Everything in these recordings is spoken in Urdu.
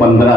15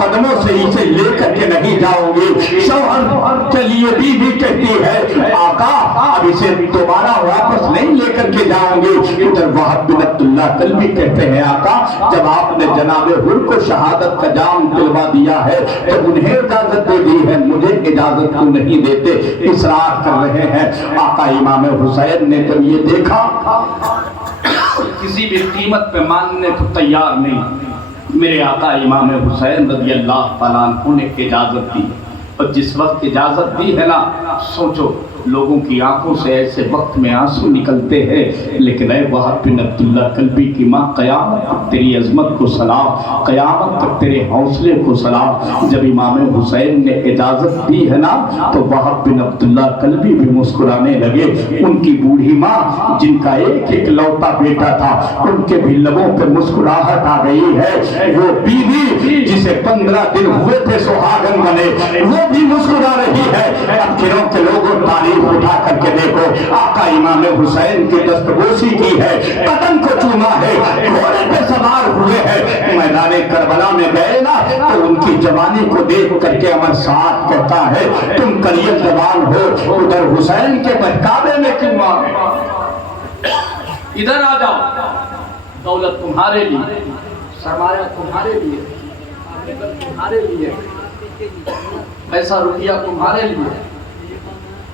قدموں سے اسے لے کر کے نہیں جاؤں گی۔ شوہر کے لیے بیوی کہتی ہے آقا اب اسے دوبارہ واپس نہیں لے کر کے جاؤں گی۔ ادھر وہب بن عبداللہ کلبی کہتے ہیں آقا جب آپ نے جناب حر کو شہادت کا جام دلوا دیا ہے تو انہیں اجازت دے دی ہے، مجھے اجازت کو نہیں دیتے، اصرار کر رہے ہیں۔ آقا امام حسین نے جب یہ دیکھا کسی بھی قیمت پہ ماننے کو تیار نہیں، میرے آقا امام حسین رضی اللہ تعالیٰ عنہ نے اجازت دی، اور جس وقت اجازت دی ہے نا، سوچو لوگوں کی آنکھوں سے ایسے وقت میں آنسو نکلتے ہیں، لیکن اے وہب بن عبداللہ کلبی کی ماں قیامت تک تیری عظمت کو سلام، قیامت تک تیرے حوصلے کو سلام۔ جب امام حسین نے اجازت دی ہے نا تو وہب بن عبداللہ کلبی بھی مسکرانے لگے۔ ان کی بوڑھی ماں جن کا ایک ایک لوتا بیٹا تھا، ان کے بھی لبوں پہ مسکراہٹ آ گئی ہے۔ وہ بیوی جسے 15 دن ہوئے تھے سہاگن بنے، وہ بھی مسکرا رہی ہے۔ اب گھروں کے لوگوں تعریف اٹھا کر کے دیکھو، آقا امام حسین کی دستبوسی کی ہے، قدم کو چوما ہے، گھوڑے پہ سوار ہوئے ہیں، میدان کربلا میں گئے نا تو ان کی جوانی کو دیکھ کر کے عمر سعد کہتا ہے تم کریل جوان ہو، ادھر حسین کے بہکاوے میں کیوں آ گئے؟ ادھر آ جاؤ، دولت تمہارے لیے، سرمایہ تمہارے لیے، تمہارے لیے، پیسہ روپیہ تمہارے لیے،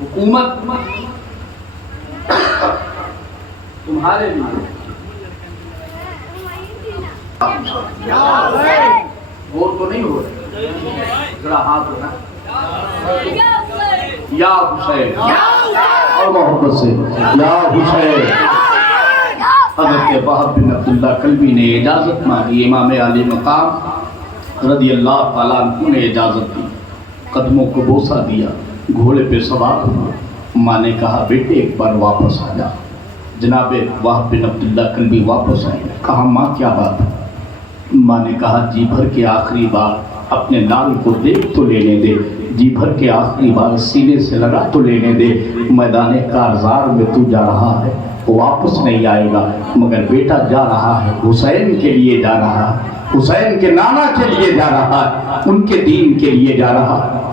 حکومت تمہارے لیے۔ غور تو نہیں ہو رہے، ذرا ہاتھ اٹھا، یا حسین، اور محبت سے یا حسین۔ حضرت وہب بن عبداللہ کلبی نے اجازت مانگی، امام علی مقام رضی اللہ تعالیٰ عنہ نے اجازت دی، قدموں کو بوسہ دیا، گھوڑے پہ سوار ہوا۔ ماں نے کہا بیٹے ایک بار واپس آ جا۔ جناب وہب بن عبداللہ کلبی واپس آئے، کہا ماں کیا بات ہے؟ ماں نے کہا جی بھر کے آخری بار اپنے لال کو دیکھ تو لینے دے، جی بھر کے آخری بار سینے سے لگا تو لینے دے، میدان کارزار میں تو جا رہا ہے، واپس نہیں آئے گا، مگر بیٹا جا رہا ہے، حسین کے لیے جا رہا ہے، حسین کے نانا کے لیے جا رہا ہے، ان کے دین کے لیے جا رہا ہے،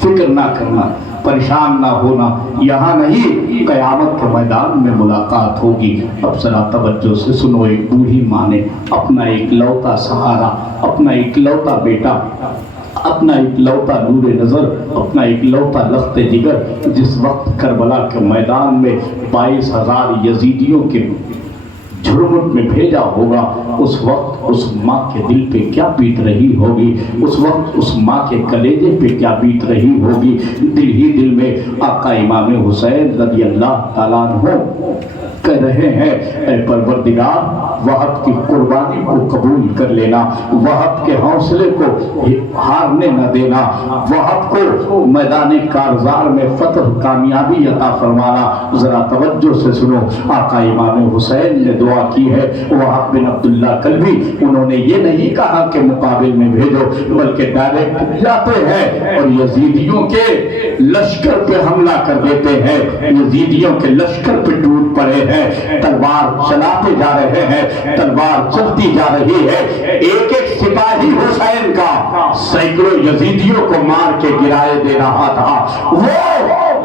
فکر نہ کرنا، پریشان نہ ہونا، یہاں نہیں قیامت کے میدان میں ملاقات ہوگی۔ اب ذرا توجہ سے سنو، ایک بوڑھی ماں نے اپنا ایک لوتا سہارا، اپنا ایک لوتا بیٹا، اپنا ایک لوتا نور نظر، اپنا ایک لوتا لخت جگر جس وقت کربلا کے میدان میں 22,000 یزیدیوں کے جھرمٹ میں بھیجا ہوگا، اس وقت اس ماں کے دل پہ کیا بیت رہی ہوگی، اس وقت اس ماں کے کلیجے پہ کیا بیت رہی ہوگی۔ دل ہی دل میں آقا امام حسین رضی اللہ تعالیٰ عنہ کہہ رہے ہیں اے پروردگار وہب کی قربانی کو قبول کر لینا، وہب کے حوصلے کو ہارنے نہ دینا، وہب کو میدان کارزار میں فتح کامیابی عطا فرمانا۔ ذرا توجہ سے سنو، آقا امام حسین نے دعا کی ہے، وہب بن عبداللہ کلبی انہوں نے یہ نہیں کہا کہ مقابل میں بھیجو، بلکہ ڈائریکٹ جاتے ہیں اور یزیدیوں کے لشکر پہ حملہ کر دیتے ہیں، یزیدیوں کے لشکر پہ ٹوٹ پڑے ہیں، تلوار چلاتے جا رہے ہیں، تلوار چلتی جا رہی ہے، ایک ایک سپاہی حسین کا سینکڑوں یزیدیوں کو مار کے گرائے دے رہا تھا۔ وہ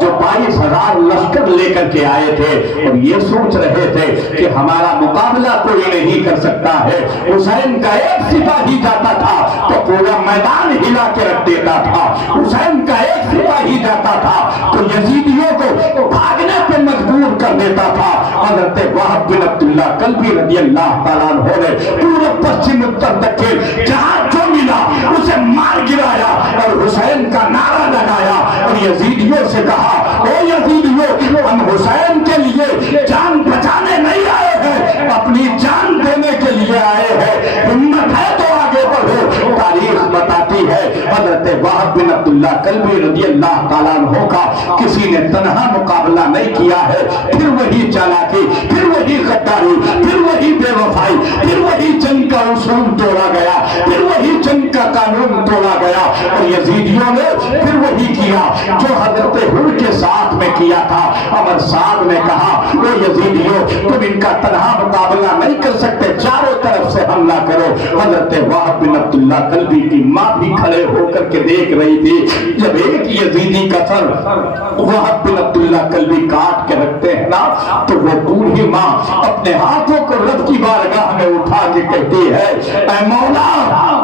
جو 22,000 لشکر لے کر کے آئے تھے اور یہ سوچ رہے تھے کہ ہمارا مقابلہ کوئی نہیں کر سکتا ہے، حسین کا ایک سپاہی جاتا تھا تو پورا میدان ہلا کے رکھ دیتا تھا، حسین کا ایک سپاہی جاتا تھا تو یزیدیوں کو بھاگنے پہ مجبور کر دیتا تھا۔ حضرت وہب بن عبداللہ کلبی رضی اللہ تعالیٰ عنہ نے پورے پشچم اتر دکن جہاں جو ملا اسے مار گرایا اور حسین کا نعرہ لگایا اور یزیدیوں سے کہا اے یزیدیوں ہم حسین کے لیے جان بچانے نہیں آئے ہیں، اپنی جان دینے کے لیے آئے ہیں، ہمت ہے تو آگے بڑھو۔ تاریخ بتاتی ہے حضرت وہب بن عبداللہ کلبی رضی اللہ تعالیٰ عنہ کا کسی نے تنہا مقابلہ نہیں کیا ہے، پھر وہی چالاکی، پھر وہی غداری، پھر وہی بے وفائی، پھر وہی جنگ کا اصول توڑا گیا، پھر وہی جنگ کا قانون توڑا گیا اور یزیدیوں نے پھر وہی کیا جو حضرت ہود کے ساتھ میں کیا تھا۔ عمر سعد نے کہا وہ یزیدیوں تم ان کا تنہا مقابلہ نہیں کر سکتے، چاروں طرف سے حملہ کرو۔ حضرت وہب بن عبداللہ کلبی کی ماں بھی کھڑے ہو کر کے دیکھ رہی تھی۔ جب ایک یزیدی کا سر وہب بن عبداللہ کلبی کاٹ کے رکھتے ہیں نا تو وہ بوڑھی ماں اپنے ہاتھوں کو رب کی بارگاہ میں اٹھا کے کہتی ہے اے مولا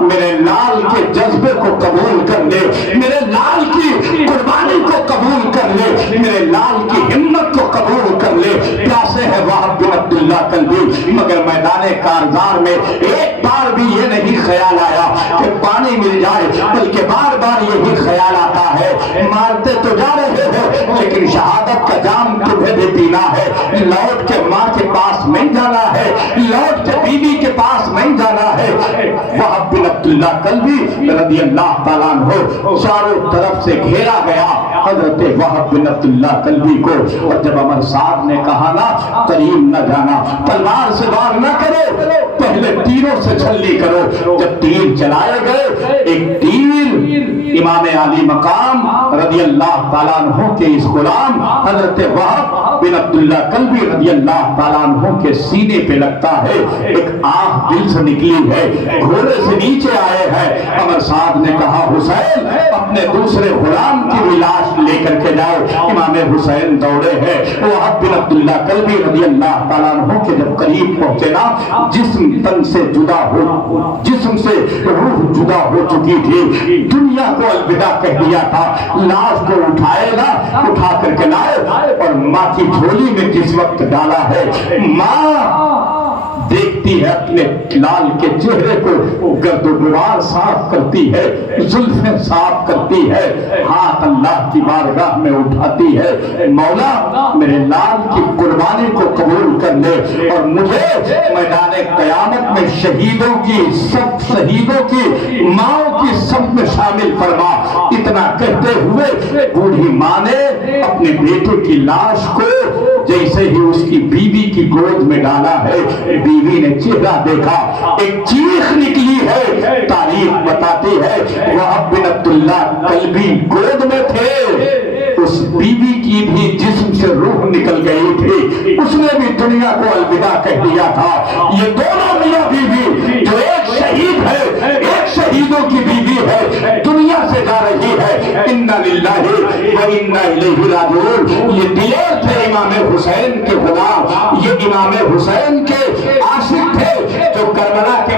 میرے لال کے جذبے کو قبول کر لے، میرے لال کی قربانی کو قبول کر لے، میرے لال کی ہمت کو قبول کر لے۔ پیاسے ہے وہب بن عبداللہ کلبی، مگر میدان کارزار میں ایک بار بھی یہ نہیں خیال آیا کہ پانی مل جائے، بلکہ بار بار یہی خیال آتا ہے مارتے تو جا رہے ہو لیکن شہادت کا جام تمہیں بھی پینا ہے، لوٹ کے ماں کے پاس نہیں جانا ہے، لوٹ کے بیوی کے پاس نہیں جانا ہے۔ وہب بن عبداللہ کلبی رضی اللہ تعالیٰ عنہ چاروں طرف سے گھیرا گیا حضرت وہب بن عبداللہ کلبی کو، اور جب عمر سعد نے کہا نا قریب نہ جانا، تلوار سے وار نہ کرو، پہلے تیروں سے چھلی کرو، جب تیر چلائے گئے ایک تیر امام علی مقام رضی اللہ تعالیٰ عنہ کے اس غلام حضرت وہب بن عبداللہ کلبی رضی اللہ تعالیٰ عنہ کے سینے پہ لگتا ہے، ایک آنکھ دل سے نکلی ہے، گھوڑے سے نیچے آئے ہیں۔ عمر سعد نے کہا حسین اپنے دوسرے غلام کی بھی لاش لے کر کے جاؤ۔ امام حسین دوڑے ہیں، وہب بن عبداللہ کلبی رضی اللہ تعالیٰ عنہ کے جب قریب پہنچے نا جسم تن سے جدا ہو، جسم سے روح جدا ہو چکی تھی، دنیا کو الوداع کہہ دیا تھا، لاش کو اٹھائے نا، اٹھا کر کے لائے اور ماں کی جھولی میں جس وقت ڈالا ہے، ماں دیکھتی ہے اپنے لال کے چہرے کو، گرد و غبار صاف کرتی ہے، زلفیں صاف کرتی ہے، ہاتھ اللہ کی بارگاہ میں اٹھاتی ہے، مولا میرے لال کی قربانی کو قبول کر لے اور مجھے میدان قیامت میں شہیدوں کی سب شہیدوں کی ماں کی سب میں شامل فرما۔ اتنا کہتے ہوئے بوڑھی ماں نے اپنے بیٹے کی لاش کو جیسے ہی اس کی بیوی کی گود میں ڈالا ہے، بیوی نے چہرہ دیکھا، ایک چیخ نکلی ہے، تاریخ بتاتی ہے وہب بن عبداللہ کلبی گود میں تھے، اس بیوی کی بھی جسم سے روح نکل گئی تھی، اس نے بھی دنیا کو الوداع کہہ دیا تھا۔ یہ دونوں میاں بیوی جو ایک شہید ہے، ایک شہیدوں کی بیوی ہے، دنیا سے جا رہی ہے، انا للہ و انا الیہ راجعون۔ یہ دلیر تھے امام حسین کے غلام، یہ امام حسین کے عاشق تھے جو کربلا کے